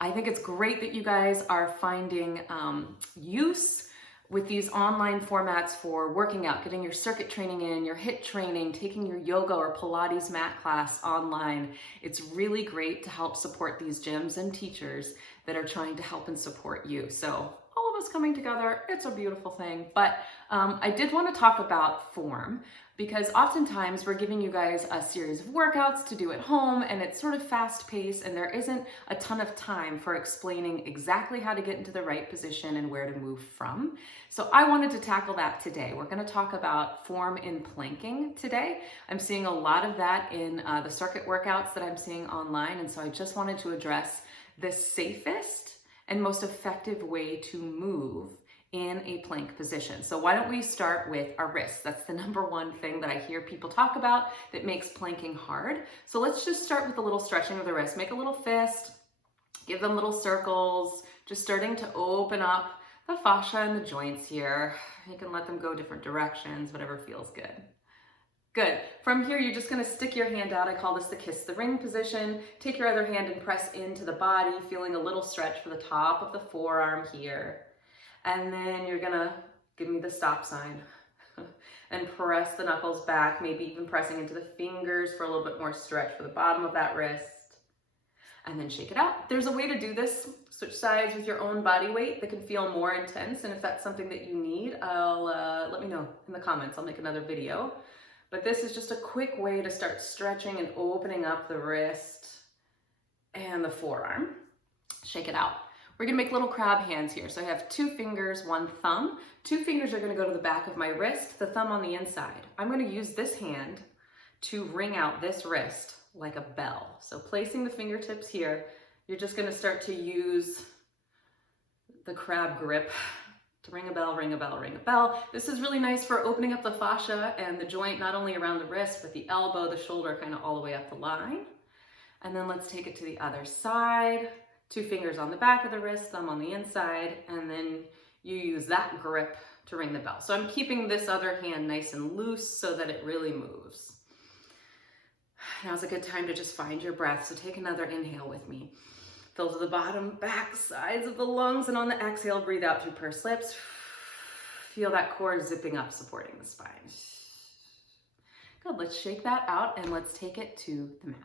I think it's great that you guys are finding use with these online formats for working out, getting your circuit training in, your HIIT training, taking your yoga or Pilates mat class online. It's really great to help support these gyms and teachers that are trying to help and support you. So all of us coming together, it's a beautiful thing. But I did want to talk about form, because oftentimes we're giving you guys a series of workouts to do at home, and it's sort of fast paced and there isn't a ton of time for explaining exactly how to get into the right position and where to move from. So I wanted to tackle that today. We're going to talk about form in planking today. I'm seeing a lot of that in the circuit workouts that I'm seeing online, and so I just wanted to address the safest and most effective way to move in a plank position. So why don't we start with our wrists? That's the number one thing that I hear people talk about that makes planking hard. So let's just start with a little stretching of the wrist. Make a little fist, give them little circles, just starting to open up the fascia and the joints here. You can let them go different directions, whatever feels good. Good. From here, you're just going to stick your hand out. I call this the kiss the ring position. Take your other hand and press into the body, feeling a little stretch for the top of the forearm here. And then you're gonna give me the stop sign and press the knuckles back, maybe even pressing into the fingers for a little bit more stretch for the bottom of that wrist. And then shake it out. There's a way to do this, switch sides with your own body weight that can feel more intense. And if that's something that you need, let me know in the comments. I'll make another video. But this is just a quick way to start stretching and opening up the wrist and the forearm. Shake it out. We're gonna make little crab hands here. So I have 2 fingers, 1 thumb. 2 fingers are gonna go to the back of my wrist, the thumb on the inside. I'm gonna use this hand to ring out this wrist like a bell. So placing the fingertips here, you're just gonna start to use the crab grip to ring a bell, ring a bell, ring a bell. This is really nice for opening up the fascia and the joint, not only around the wrist, but the elbow, the shoulder, kind of all the way up the line. And then let's take it to the other side. 2 fingers on the back of the wrist, thumb on the inside, and then you use that grip to ring the bell. So I'm keeping this other hand nice and loose so that it really moves. Now's a good time to just find your breath. So take another inhale with me. Fill to the bottom, back sides of the lungs, and on the exhale, breathe out through pursed lips. Feel that core zipping up, supporting the spine. Good, let's shake that out and let's take it to the mat.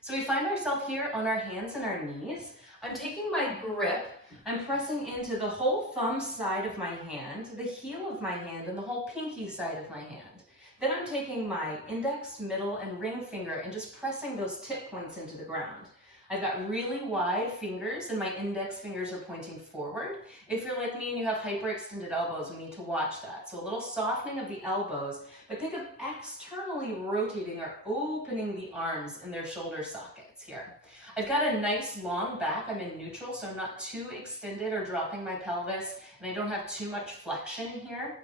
So we find ourselves here on our hands and our knees. I'm taking my grip, I'm pressing into the whole thumb side of my hand, the heel of my hand, and the whole pinky side of my hand. Then I'm taking my index, middle, and ring finger and just pressing those tip points into the ground. I've got really wide fingers and my index fingers are pointing forward. If you're like me and you have hyperextended elbows, we need to watch that. So a little softening of the elbows, but think of externally rotating or opening the arms in their shoulder sockets here. I've got a nice long back. I'm in neutral, so I'm not too extended or dropping my pelvis, and I don't have too much flexion here.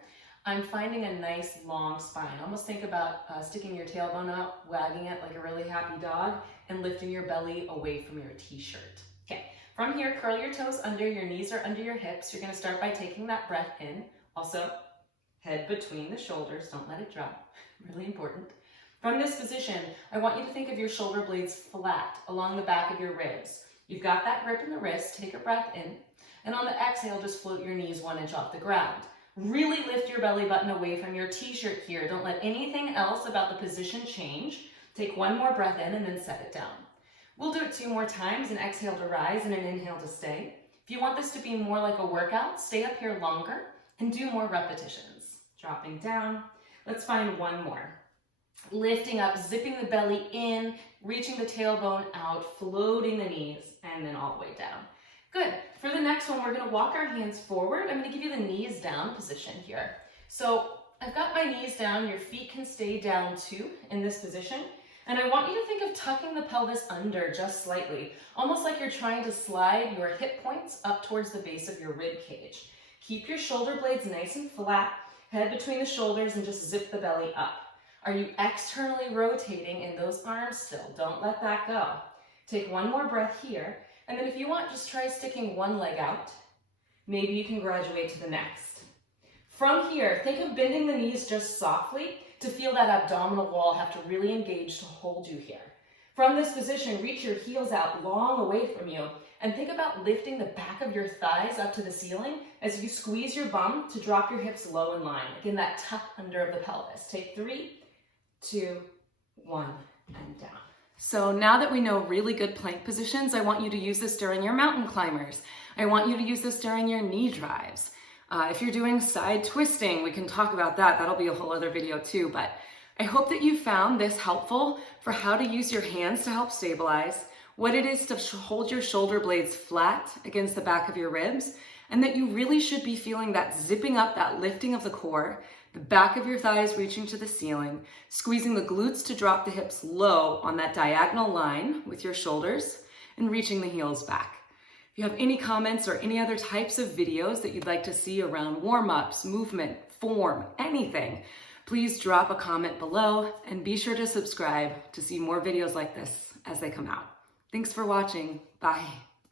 I'm finding a nice long spine. Almost think about sticking your tailbone out, wagging it like a really happy dog, and lifting your belly away from your t-shirt. Okay, from here, curl your toes under, your knees are under your hips. You're gonna start by taking that breath in. Also, head between the shoulders, don't let it drop, really important. From this position, I want you to think of your shoulder blades flat along the back of your ribs. You've got that grip in the wrist, take a breath in, and on the exhale, just float your knees 1 inch off the ground. Really lift your belly button away from your t-shirt here. Don't let anything else about the position change. Take 1 more breath in and then set it down. We'll do it 2 more times, an exhale to rise and an inhale to stay. If you want this to be more like a workout, stay up here longer and do more repetitions. Dropping down. Let's find 1 more. Lifting up, zipping the belly in, reaching the tailbone out, floating the knees, and then all the way down. Good. For the next one, we're going to walk our hands forward. I'm going to give you the knees down position here. So I've got my knees down. Your feet can stay down too in this position. And I want you to think of tucking the pelvis under just slightly, almost like you're trying to slide your hip points up towards the base of your rib cage. Keep your shoulder blades nice and flat, head between the shoulders, and just zip the belly up. Are you externally rotating in those arms still? Don't let that go. Take 1 more breath here. And then if you want, just try sticking 1 leg out. Maybe you can graduate to the next. From here, think of bending the knees just softly to feel that abdominal wall have to really engage to hold you here. From this position, reach your heels out long away from you And think about lifting the back of your thighs up to the ceiling as you squeeze your bum to drop your hips low in line. Again, that tuck under of the pelvis. Take 3, 2, 1, and down. So now that we know really good plank positions, I want you to use this during your mountain climbers. I want you to use this during your knee drives. If you're doing side twisting, we can talk about that. That'll be a whole other video too, but I hope that you found this helpful for how to use your hands to help stabilize, what it is to hold your shoulder blades flat against the back of your ribs, and that you really should be feeling that zipping up, that lifting of the core, the back of your thighs reaching to the ceiling, squeezing the glutes to drop the hips low on that diagonal line with your shoulders, and reaching the heels back. If you have any comments or any other types of videos that you'd like to see around warm-ups, movement, form, anything, please drop a comment below and be sure to subscribe to see more videos like this as they come out. Thanks for watching. Bye.